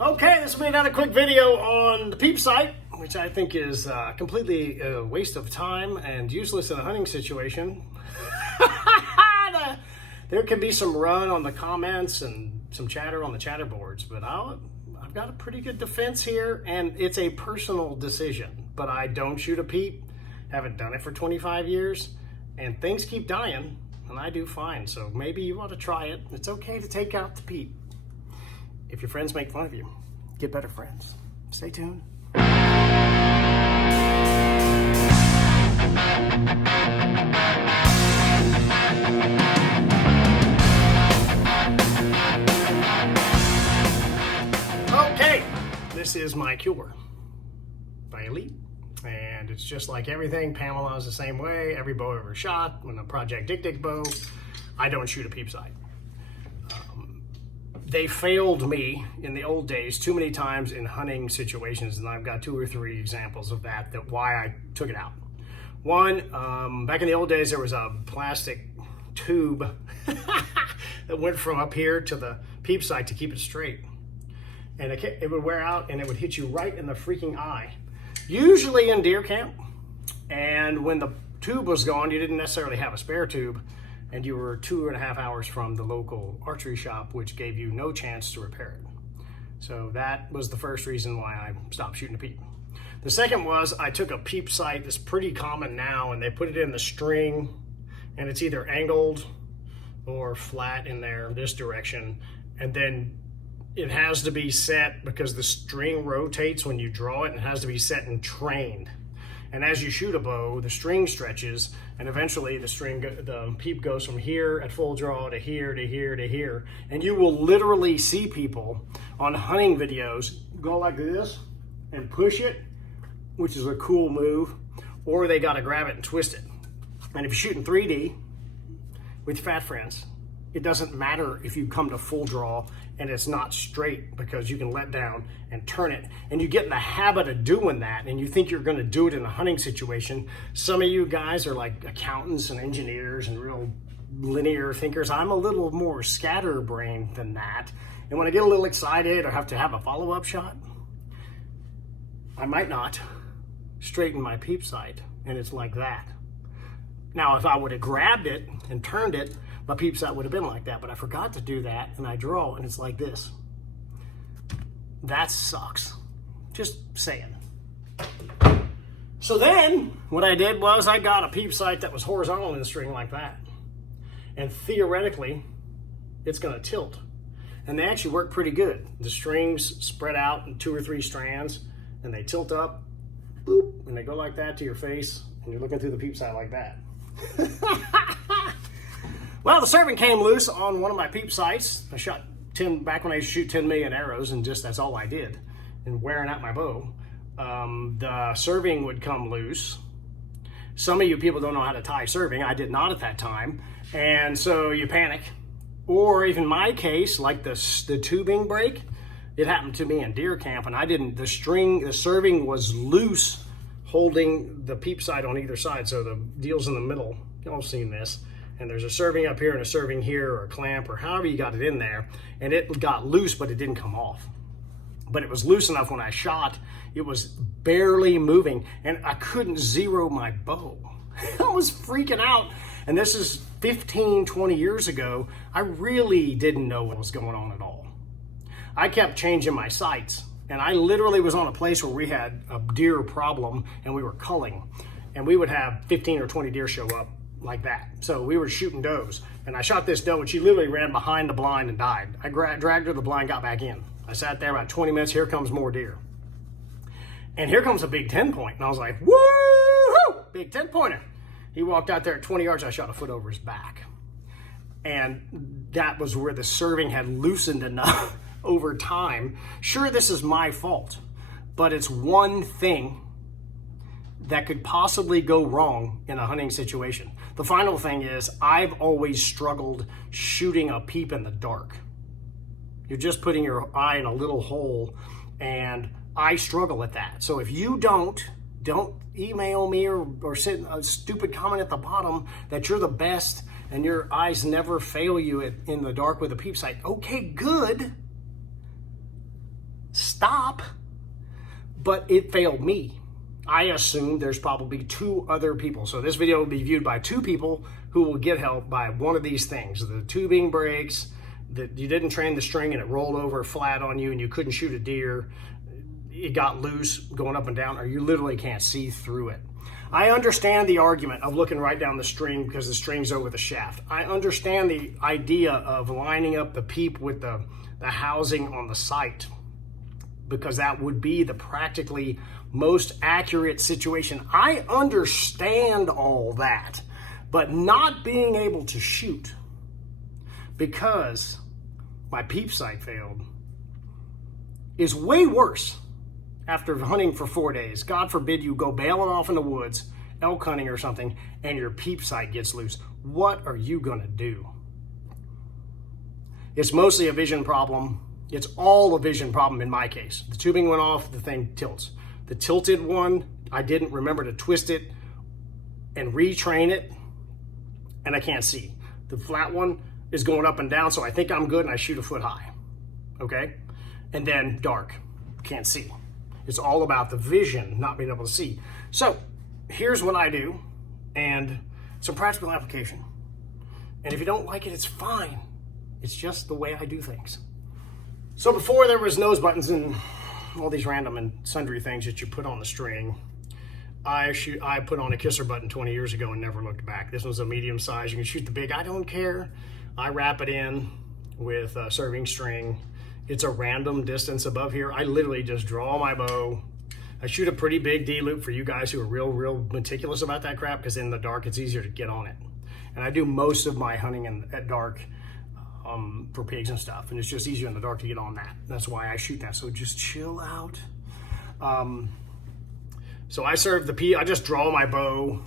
Okay, this will be another quick video on the Peep site, which I think is completely a waste of time and useless in a hunting situation. There can be some run on the comments and some chatter on the chatter boards, but I've got a pretty good defense here, and it's a personal decision. But I don't shoot a peep, haven't done it for 25 years, and things keep dying, and I do fine. So maybe you ought to try it. It's okay to take out the peep. If your friends make fun of you, get better friends. Stay tuned. Okay, this is my cure by Elite. And it's just like everything. Pamela is the same way. Every bow ever shot, when a Project Dick bow, I don't shoot a peep sight. They failed me in the old days too many times in hunting situations, and I've got 2 or 3 examples of that why I took it out. One, back in the old days, there was a plastic tube that went from up here to the peep sight to keep it straight. And it would wear out, and it would hit you right in the freaking eye. Usually in deer camp, and when the tube was gone, you didn't necessarily have a spare tube, and you were 2.5 hours from the local archery shop, which gave you no chance to repair it. So that was the first reason why I stopped shooting a peep. The second was I took a peep sight that's pretty common now, and they put it in the string, and it's either angled or flat in this direction, and then it has to be set because the string rotates when you draw it, and it has to be set and trained. And as you shoot a bow, the string stretches, and eventually the peep goes from here at full draw to here, to here, to here. And you will literally see people on hunting videos go like this and push it, which is a cool move, or they gotta grab it and twist it. And if you're shooting 3D with fat friends, it doesn't matter if you come to full draw and it's not straight, because you can let down and turn it. And you get in the habit of doing that, and you think you're gonna do it in a hunting situation. Some of you guys are like accountants and engineers and real linear thinkers. I'm a little more scatterbrained than that. And when I get a little excited or have to have a follow-up shot, I might not straighten my peep sight, and it's like that. Now, if I would have grabbed it and turned it, my peep sight would have been like that, but I forgot to do that, and I draw, and it's like this. That sucks. Just saying. So then, what I did was I got a peep sight that was horizontal in the string like that. And theoretically, it's gonna tilt. And they actually work pretty good. The strings spread out in 2 or 3 strands, and they tilt up, boop, and they go like that to your face, and you're looking through the peep sight like that. Well, the serving came loose on one of my peep sights. I shot 10, back when I used to shoot 10 million arrows, and just that's all I did, and wearing out my bow. The serving would come loose. Some of you people don't know how to tie serving. I did not at that time. And so you panic. Or even my case, like the tubing break, it happened to me in deer camp, and the serving was loose, holding the peep sight on either side. So the deal's in the middle. Y'all have seen this. And there's a serving up here and a serving here, or a clamp, or however you got it in there. And it got loose, but it didn't come off. But it was loose enough when I shot, it was barely moving, and I couldn't zero my bow. I was freaking out. And this is 15, 20 years ago. I really didn't know what was going on at all. I kept changing my sights, and I literally was on a place where we had a deer problem, and we were culling. And we would have 15 or 20 deer show up like that. So we were shooting does, and I shot this doe, and she literally ran behind the blind and died. I dragged her to the blind, got back in. I sat there about 20 minutes. Here comes more deer, and here comes a big 10-point, and I was like, woo-hoo, big 10-pointer. He walked out there at 20 yards. I shot a foot over his back, and that was where the serving had loosened enough over time. Sure, this is my fault, but it's one thing that could possibly go wrong in a hunting situation. The final thing is, I've always struggled shooting a peep in the dark. You're just putting your eye in a little hole, and I struggle at that. So if you don't email me or send a stupid comment at the bottom that you're the best and your eyes never fail you in the dark with a peep sight. Okay, good. stop, but it failed me. I assume there's probably 2 other people. So this video will be viewed by 2 people who will get help by one of these things. The tubing breaks, that you didn't train the string and it rolled over flat on you and you couldn't shoot a deer. It got loose going up and down, or you literally can't see through it. I understand the argument of looking right down the string because the string's over the shaft. I understand the idea of lining up the Peep with the housing on the sight, because that would be the practically most accurate situation. I understand all that, but not being able to shoot because my Peep sight failed is way worse. After hunting for 4 days, God forbid you go bailing off in the woods, elk hunting or something, and your Peep sight gets loose. What are you gonna do? It's mostly a vision problem. It's all a vision problem in my case. The tubing went off, the thing tilts. The tilted one, I didn't remember to twist it and retrain it, and I can't see. The flat one is going up and down, so I think I'm good, and I shoot a foot high, okay? And then dark, can't see. It's all about the vision, not being able to see. So here's what I do, and some practical application. And if you don't like it, it's fine. It's just the way I do things. So before there was nose buttons and all these random and sundry things that you put on the string, I put on a kisser button 20 years ago and never looked back. This was a medium size. You can shoot the big, I don't care. I wrap it in with a serving string. It's a random distance above here. I literally just draw my bow. I shoot a pretty big D-loop for you guys who are real meticulous about that crap, because in the dark it's easier to get on it. And I do most of my hunting at dark for pigs and stuff, and it's just easier in the dark to get on that. That's why I shoot that, so just chill out. So I serve the P, I just draw my bow,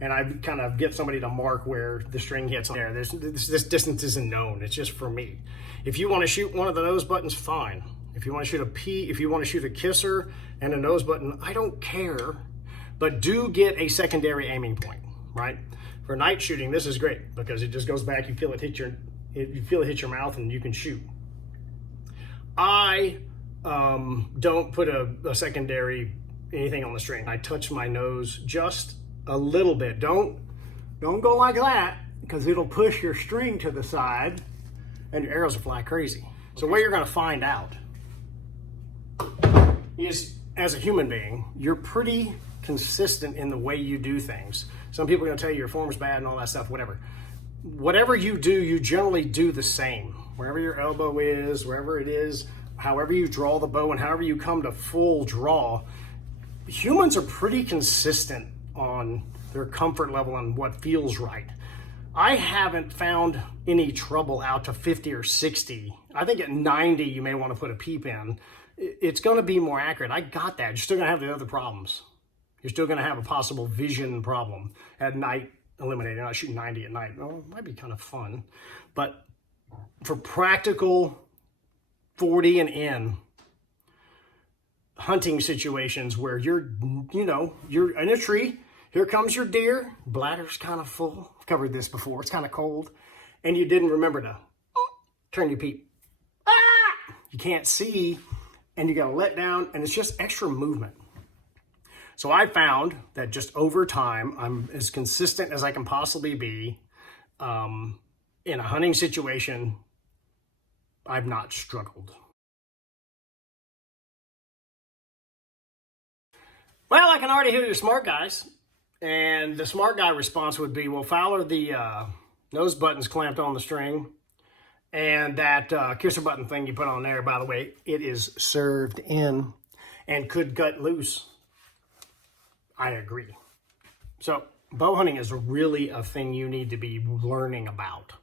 and I kind of get somebody to mark where the string hits on there. This distance isn't known, it's just for me. If you want to shoot one of the nose buttons, fine. If you want to shoot a P, if you want to shoot a kisser and a nose button, I don't care, but do get a secondary aiming point, right? For night shooting, this is great because it just goes back, you feel it hit your mouth and you can shoot. I don't put a secondary anything on the string. I touch my nose just a little bit. Don't go like that, because it'll push your string to the side and your arrows will fly crazy. So what you're gonna find out is, as a human being, you're pretty consistent in the way you do things. Some people are gonna tell you your form's bad and all that stuff, whatever. Whatever you do, you generally do the same. Wherever your elbow is, wherever it is, however you draw the bow and however you come to full draw, humans are pretty consistent on their comfort level and what feels right. I haven't found any trouble out to 50 or 60. I think at 90, you may want to put a Peep in. It's going to be more accurate. I got that. You're still going to have the other problems. You're still going to have a possible vision problem at night, eliminating. I shoot 90 at night. Well, it might be kind of fun. But for practical 40 and in hunting situations where you're in a tree, here comes your deer, bladder's kind of full. I've covered this before, it's kind of cold, and you didn't remember to turn your Peep. You can't see, and you got to let down, and it's just extra movement. So I found that just over time, I'm as consistent as I can possibly be. In a hunting situation, I've not struggled. Well, I can already hear the smart guys. And the smart guy response would be, well, Fowler, the nose button's clamped on the string. And that kisser button thing you put on there, by the way, it is served in and could gut loose. I agree. So bow hunting is really a thing you need to be learning about.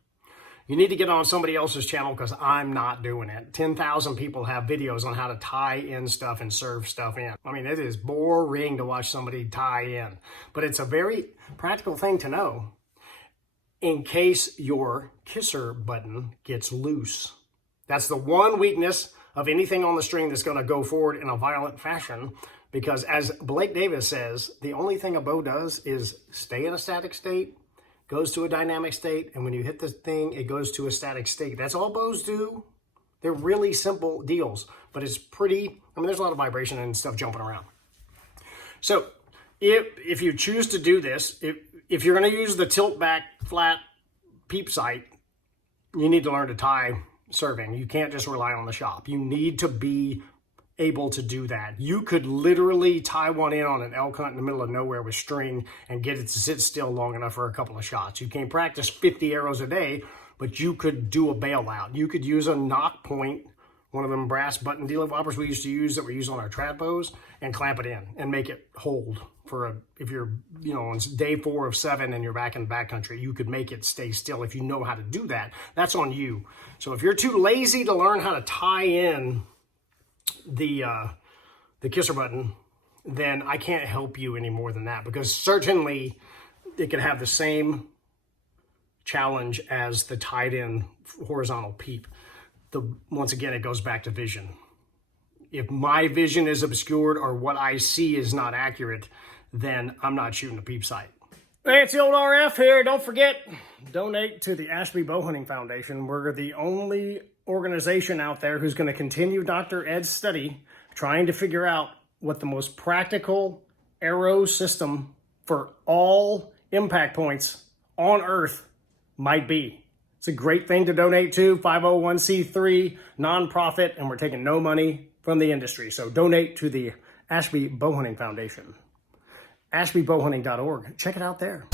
You need to get on somebody else's channel, because I'm not doing it. 10,000 people have videos on how to tie in stuff and serve stuff in. I mean, it is boring to watch somebody tie in, but it's a very practical thing to know in case your kisser button gets loose. That's the one weakness of anything on the string that's going to go forward in a violent fashion, because as Blake Davis says, the only thing a bow does is stay in a static state, goes to a dynamic state, and when you hit the thing, it goes to a static state. That's all bows do. They're really simple deals, but it's pretty, I mean, there's a lot of vibration and stuff jumping around. So if you choose to do this, if you're going to use the tilt back flat Peep sight, you need to learn to tie serving. You can't just rely on the shop. You need to be able to do that. You could literally tie one in on an elk hunt in the middle of nowhere with string and get it to sit still long enough for a couple of shots. You can't practice 50 arrows a day, but you could do a bailout. You could use a knock point, one of them brass button dealer boppers we used to use that we use on our trad bows, and clamp it in and make it hold for if you're, on day 4 of 7 and you're back in the backcountry, you could make it stay still. If you know how to do that, that's on you. So if you're too lazy to learn how to tie in the kisser button, then I can't help you any more than that, because certainly it can have the same challenge as the tied in horizontal Peep. Once again, it goes back to vision. If my vision is obscured or what I see is not accurate, then I'm not shooting a Peep sight. Hey, it's the old RF here. Don't forget, donate to the Ashby Bowhunting Foundation. We're the only organization out there who's going to continue Dr. Ed's study, trying to figure out what the most practical arrow system for all impact points on Earth might be. It's a great thing to donate to, 501c3, nonprofit, and we're taking no money from the industry. So donate to the Ashby Bowhunting Foundation. AshbyBowhunting.org. Check it out there.